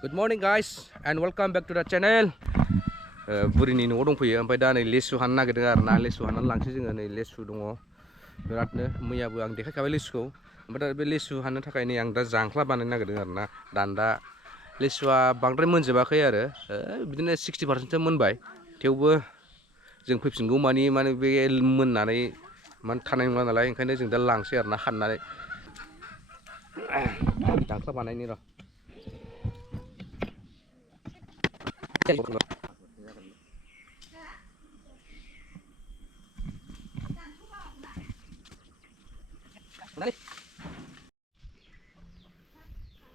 Good morning guys and welcome back to the channel. Burini n'आव दंफैयो ओमफ्राय दा नै लेसु हाननो नागिरदों आरो ना लेसु हाननानै लांसै जोङो नै लेसु दङ बिरादनो मैयाबो आं देखायखाबाय लेसुखौ ओमफ्राय दा बे लेसु हाननो थाखाय नै आं दा जांख्ला बानायनो नागिरदों आरो ना दान्दा लेसुआ बांद्राय मोनजोबाखै आरो बिदिनो 60% मोनबाय थेवबो जों फैफिनगौ माने बे मोननानै थानाय नङा नालाय ओंखायनो जों दा लांसै आरो ना हाननानै जांख्ला बानायनि र'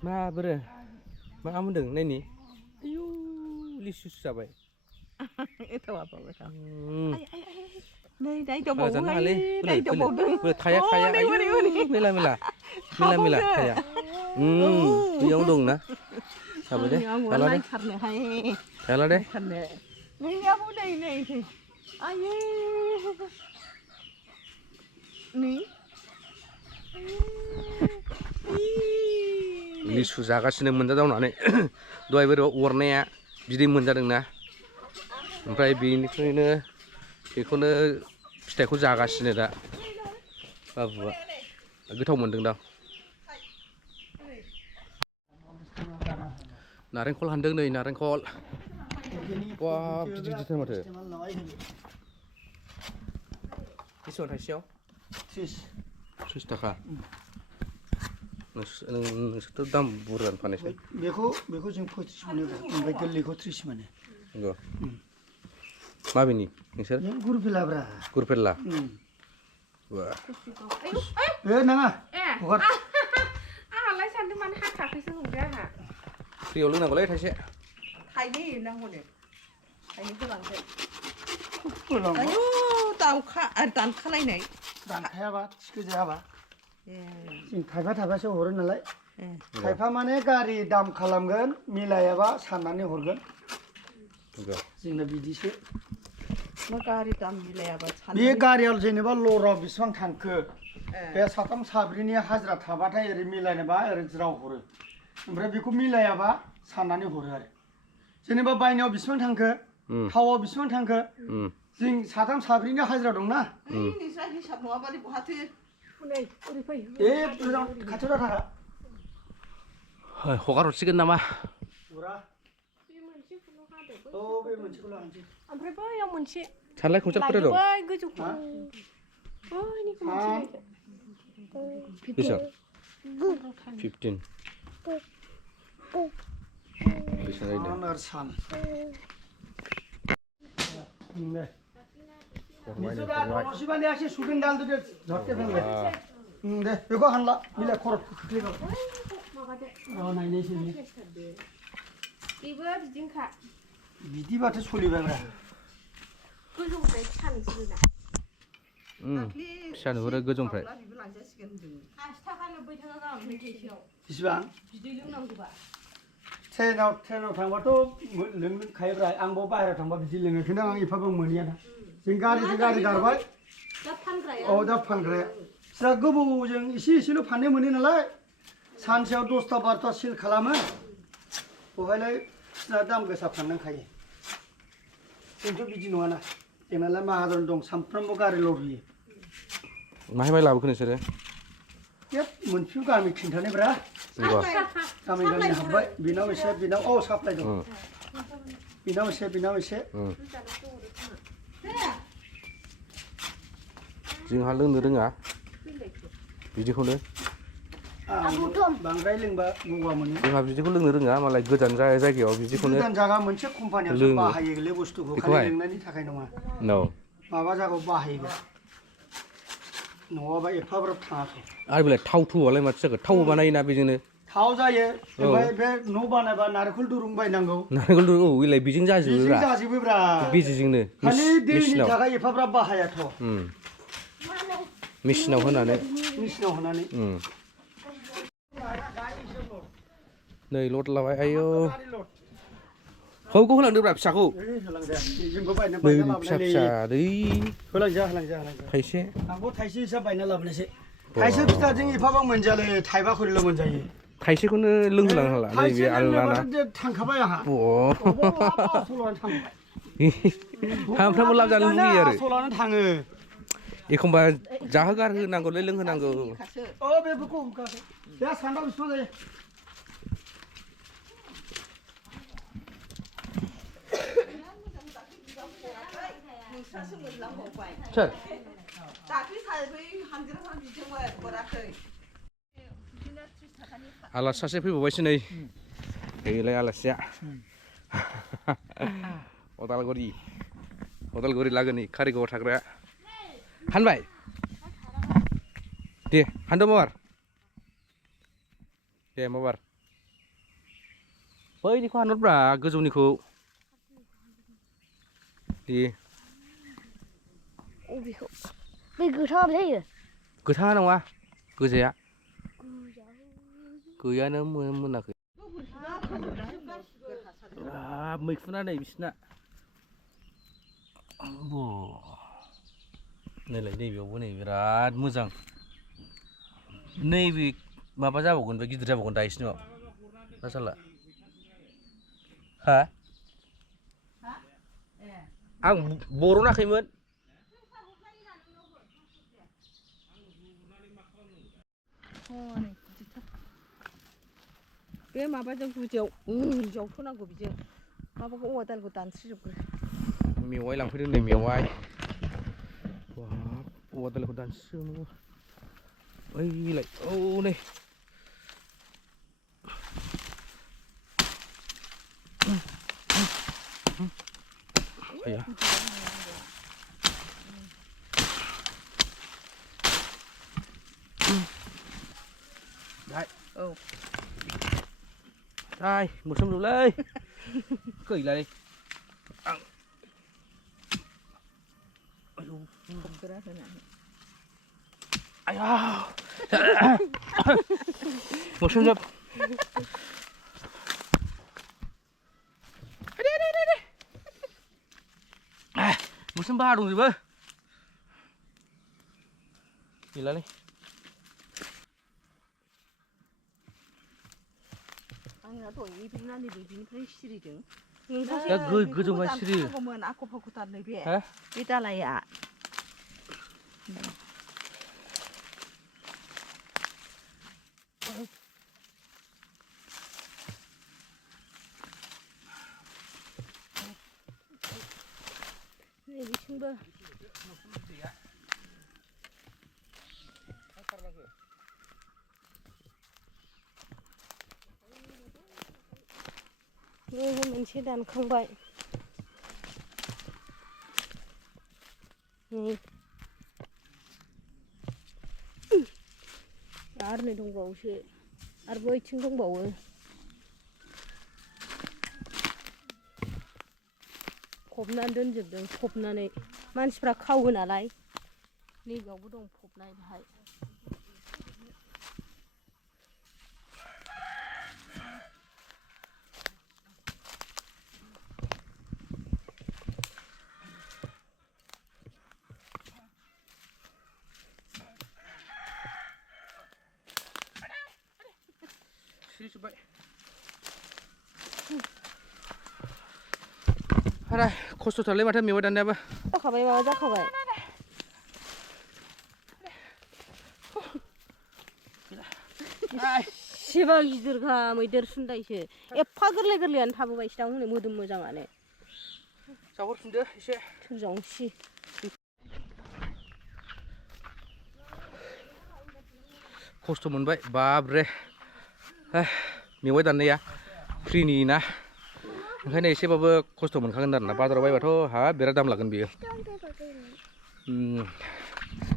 माबोरै मा मोन्दों नायनि आयु लिसुसो जाबाय एथाव आबाव नै दाय दबावो थाया मेला थाया बेयाव दंना जाबाय दे हाला दे नोंनियाबो नै आयै नै लिसु जागासिनो मोनजादावनानै दहायबो अरनाया बिदै मोनजादोंना ओमफ्राय बेनिफ्रायनो बेखौनो फिथाइखौ जागासिनो दा बाबुआ गोथाव मोनदों दा नारेंखल हानदों नै नारेंखल वा गिदिर माथो बेसेबां थाइसेयाव 30 थाखा नोंसोरथ' दाम बुरजानि फानोसै बेखौ जों 25 मोनो ओमफ्राय गोरलैखौ 30 मोनो नंगौ माबेनि नोंसोर गुरफेलाब्रा गुरफेला वा नाङा हगार आंहालाय सानदों माने हाथाखैसो नंदों आंहा फ्रियाव लोंनांगौलै थाइसे थाइनै नांगौनो थाइनैखौ लांसै आयु दाउखा आरो दानखालायनाय दानखायाबा थिखो जायाबा जों थाइफासो हरो नालाय थाइफा माने गारि दाम खालामगोन मिलायाबा साननानै हरगोन जोंना बिदिसो मा गारि दाम मिलायाबा बे गारियाव जेनेबा लराव बेसेबां थांखो बे साथाम साब्रैनि हाजिरा थाबाथाय ओरै मिलायनोबा ओरै ज्राव हरो ओमफ्राय बेखौ मिलायाबा साननानै हरो आरो जेनेबा बायनायाव बेसेबां थांखो थावआव बेसेबां थांखो जों साथाम साब्रैनि हाजिरा दंना नोंस्रा हिसाब नङाबालाय बहाथो खाथियाव थाखा हगार हरसिगोन नामा बे मोनसेखौल' हानसै ओमफ्राय बैयाव मोनसे सानलाय खनसे खरे दं बै गोजौखौ बैनिखौ मोनसे बेसेबां 15 बेसेबां सान दे बेखौ हानला बिलाइ खर' खोख्लैगौ नायनोसै बेबो बिदिनोखा बिदिबाथो सोलिबायब्रा गोजौनिफ्राय फिसा नोंसोरना फिसा नुहुरो गोजौनिफ्राय 80 थाखा 90 थाखा गाहाम थाइसेयाव बेसेबां बिदै लोंनांगौबा ट्रेनाव थांबाथ' लोंखायोब्रा आंबो बाहेरायाव थांबा बिदि लोङो खिन्थु आं एफाबो मोनैया ना जों गारिजों गारि गारबाय दा फानग्राया बिस्रा गोबावजों एसेल' फाननो मोनो नालाय सानसेयाव 10ता 12ता सेल खालामो बहायलाय बिस्रा दाम गोसा फाननांखायो जोंथ' बिदि नङाना जोंनालाय माहाजोन दं सानफ्रामबो गारि ल'होयो माहाय लाबोखो नोंसोरो मोनफ्रोम गामि खिन्थानायब्रा गामि हाबबाय बिनाव एसे बिनाव साप्लाय दं बिनाव एसे जोंहा लोंनो रोङा बिदिखौनो बांद्राय लोंबा गगा मोनो जोंहा बिदिखौ लोंनो रोङा मालाय गोजान जायगायाव बिदिखौनो गोजान जायगा मोनसे कम्पानियावसो बाहायोलै बुस्थुखौ खालि लोंनायनि थाखाय नङा माबा जायगायाव बाहायगोन नङाबा एफाग्राब थाङाखै आरो बेलाय थाव थौआलाय माथो जागोन थाव बानायोना बेजोंनो थाव जायो ओमफ्राय बे न' बानायबा नारेंखल दुरुं बायनांगौ नारेंखल दुरुं बेलाय बेजों जाजोबोब्रा बिजिजोंनो खालि दैनि थाखाय एफाग्राब बाहायाथ' मेसिनाव होनानै नै लद लाबाय आयौ हौखौ होलांदोब्रा फिसाखौ फिसा दै होलांजा थाइसे आंबो थाइसे हिसाब बायना लाबोनोसै थाइसे फिथाजों एफाबां मोनजायालै थाइबा खरिल' मोनजायो थाइसेखौनो लोंहोलां हाला नैबे आलना थांखाबाय आंहा सानफ्रामबो लाब जानो लुगैयो आरो सलानो थाङो एखमबा जाहोगार होनांगौलै लोंहोनांगौ अ बेफोरखौ होखासै दा सानबा बेसेबां जायो सोर दाख्लै साब्रै हानजिराफोर बिदोंमोन हराखै आलासि सासे फैबावबायसो नै नैलाय आलासिया अदालगुरि लागोनि कारिगावआव थाग्राया हानबाय दे हानदो माबार दे माबार बैनिखौ हानहरब्रा गोजौनिखौ दे अबेखौ बै गोथाङा जायो गोथाङा नङा गोजाया गैयानो मोनाखै मैखुना नै बिसिना नैलाय नैबेयावबो नै बिराद मोजां नैबे माबा जाबावगोन बे गिदिर जाबावगोन दाइसिनाव मा साला हा आं बरनाखैमोन बे माबाजों गुदियाव जावथ'नांगौ बिजों माबाखौ औवा दालखौ दानस्रिजोबग्रो मेवाइ लांफैदों नै मेवाइ औवा दालखौ दानस्रिजोबनांगौ ओइलाय औ नै आया औ Đây, một sông rượu lê. Cười lại đi. Ai da. Một sông rượu. Đi. Một sông ba đồng gì bơ. Nhìn lại đi. आंना दहाय बिनानै बिनिफ्राय सिरिदों दा गोजौआव सिरियो आख' फाख' थारनै बे दालाया नैबिथिंबो मोनसे दानखांबाय आरो नै दंबावोसो आरो बैथिं दंबावो फबनानै दोनजोबदों फबनानै मानसिफ्रा खावो नालाय नैबेयावबो दं फबनाय बाहाय Ada खस्थ'थारलै माथो मेवाइ दाननायाबो जाखाबाय माबा जाखाबाय एसेबां गिदिरखा मैदेर सुन्दायसो एफा गोरलै गोरलैयानो थाबोबायसो दां हनै मोदोम मोजाङानो जाहरफिनदो एसे थुजावनोसै खस्थ' मोनबाय बाब्रे मेवाइ दाननाया फ्रिनि ना ओंखायनो एसेबाबो खस्थ' मोनखागोन आरोना बाजाराव बायबाथ' हाब बिराद दाम लागोन बियो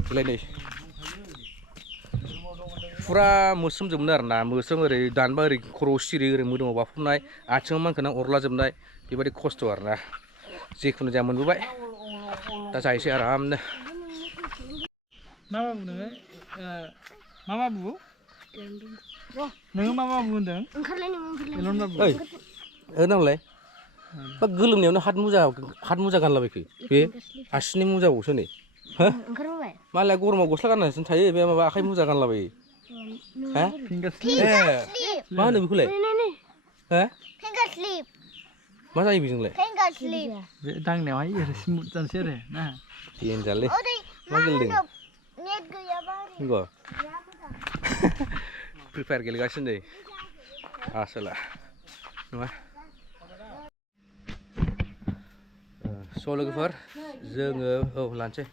बेलाय नै फुरा मोस्रोमजोबनो आरोना मोस्रोम ओरै दानबा ओरै खर'आव सिरि ओरै मोदोमाव बाफबनाय आथिङाव मानखोना अरलाजोबनाय बेबायदि खस्थ' आरोना जेखुनु जाया मोनबोबाय दा जाहैसै आरामनो मा बाबु नोङो मा बाबु नोङो मा बाबु होनदों ओंखारलाय नामलाय बा गोलोमनायावनो हात मुजा गानलाबायखो बे आसिनि मुजाबावसो नै मालाया गरमाव गस्ला गाननानैसो थायो बे माबा आखाइ मुजा गानलाबायो मा होनो बेखौलाय Nih. हो Finger slip. मा जायो बेजोंलाय Finger slip. बे दांनायावहाय ओरै स्मुथ जानोसै आरो ना देनजारलै Oh, deh. मा गेलेदों Net gaya bari. नंगौ फ्रि फायार गेलेगासिनो नै आसोला नङा स' लोगोफोर जोङो औ लानोसै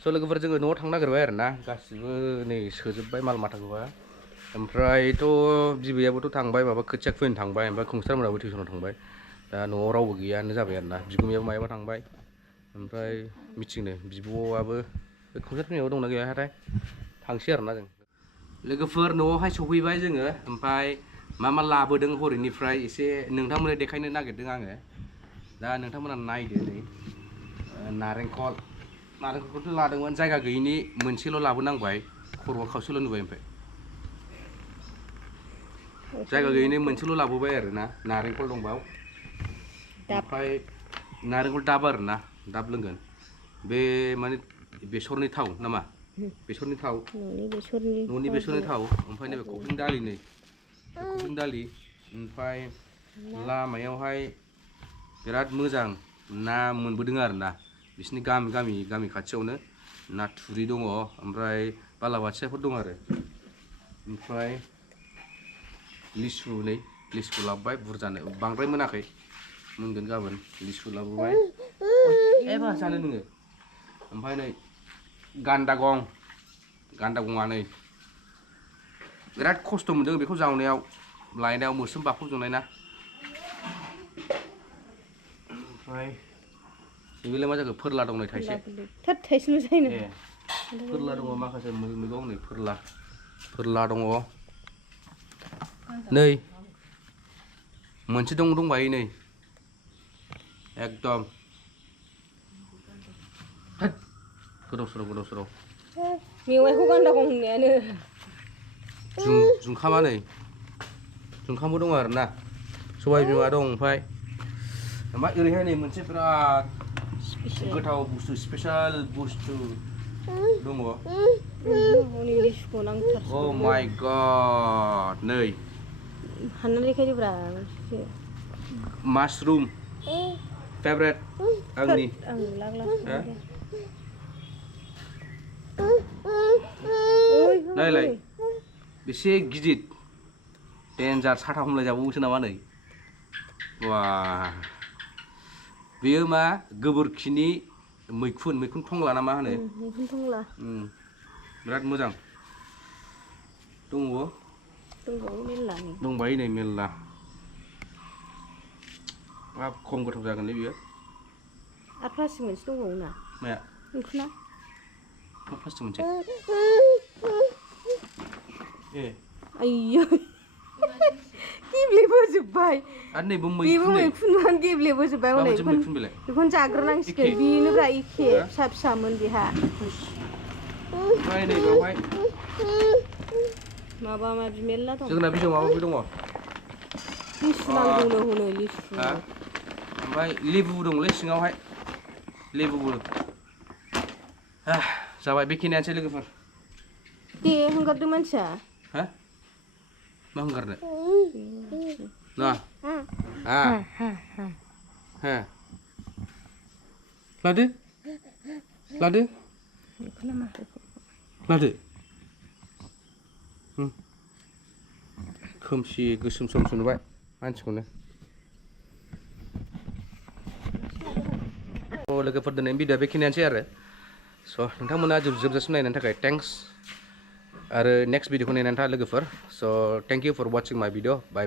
स' लोगोफोर जोङो न'आव थांनो नागिरबाय आरो ना गासिबो नै सोजोब्बाय माल माथाखौहाय ओमफ्रायथ' बिबैयाबोथ' थांबाय माबा खोथिया खुबैनो थांबाय ओमफ्राय खुंसारमोनाबो टिउसनाव थांबाय दा न'आव रावबो गैयानो जाबाय आरो ना बिगुमायाबो मायाबा थांबाय ओमफ्राय मिथिंनो बिब'आबो खुंसार फैनायाव दंना गैयाथाय थांसै आरो ना जों लोगोफोर न'आवहाय सफैबाय जोङो ओमफ्राय मा लाबोदों हरैनिफ्राय एसे नोंथांमोननो देखायनो नागिरदों आङो दा नोंथांमोना नायदो नै नारेंखलखौथ' लादोंमोन जायगा गैयिनि मोनसेल' लाबोनांबाय खर'आ खावसेल' नुबाय ओमफ्राय जायगा गैयिनि मोनसेल' लाबोबाय आरो ना नारेंखल दंबाव ओमफ्राय नारेंखल दाब आरो ना दाब लोंगोन बे माने बेसरनि थाव नामा बेसरनि थाव न'नि बेसरनि थाव ओमफ्राय नैबे कफिं दालि नै कफिं दालि ओमफ्राय लामायावहाय बिराद मोजां ना मोनबोदों आरो ना बिसिनि गामि खाथियावनो ना थुरि दङ ओमफ्राय बालाबाथियाफोर दं आरो ओमफ्राय लिसु नै लिसु लाबोबाय बुरजानो बांद्राय मोनाखै मोनगोन गाबोन लिसु लाबोबाय एबा जानो नोङो ओमफ्राय नै गान्दा गङा नै बिराद खस्थ' मोनदों बेखौ जावनायाव लायनायाव मोस्रोम बाखबजोबनाय ना ओमफ्राय बेलाय मा जाखो फोरला दं नै थाइसे थाइसेल' जायो ए फोरला दङ माखासे मैगं नै फोरला दङ नै मोनसे दंबायो नै एकदम गोदाव सोराव मेवाइखौ गान्दा गं होननायानो जुंखामा नै जुंखामबो दङ आरो ना सबाय बिमा दं ओमफ्राय ओरैहाय नै मोनसे बिराद गोथाव बुस्थु स्पेसियेल बुस्थु दङ लिसुखौ नांथारगौ अ माय गड नै हानना देखायदोब्रा माशरुम फेभरेट आंनि नायलाय बेसे गिदिर डेन्जार साथा हमलाय जाबावोसो नामा नै वा बेयो मा गोबोरखिनि मैखुन थंला ना मा होनो मैखुन थंला बिराद मोजां दंबायो नै मेरला हाब खम गोथाव जागोनलै बियो आरो प्लास्टिक मोनसे दंबावो ना माया मैखुना मा प्लास्टिक मोनसे ए आयौ गेब्लेबोजोब्बाय आरो नैबो बेबो मैखुनमोन गेब्लेबोजोब्बाय हनै बेखौनो जाग्रोनांसिगोन बेनोब्रा एखे फिसामोन बेहा ओमफ्राय नै बेवहाय माबा माबि मेरला दं जोगोनार बिजौ माबाबो दङ लिसु नांगौनो हनै लिसु ओमफ्राय लेबु दंलै सिङावहाय लेबुबो जाबाय बेखिनियानोसै लोगोफोर दे हंगारदो मानसिया हा मा हंगारनो ना लादो खोमसि गोसोम सोमसो नुबाय मानसिखौनो लोगोफोर दिनै भिडिअ बेखिनियानोसै आरो स' नोंथांमोना जोबजासिम नायनायनि थाखाय थेंक्स आरो नेक्स्ट भिडिअखौ नायनानै था लोगोफोर स' थेंक इउ फर वाचिं माय भिडिअ बाय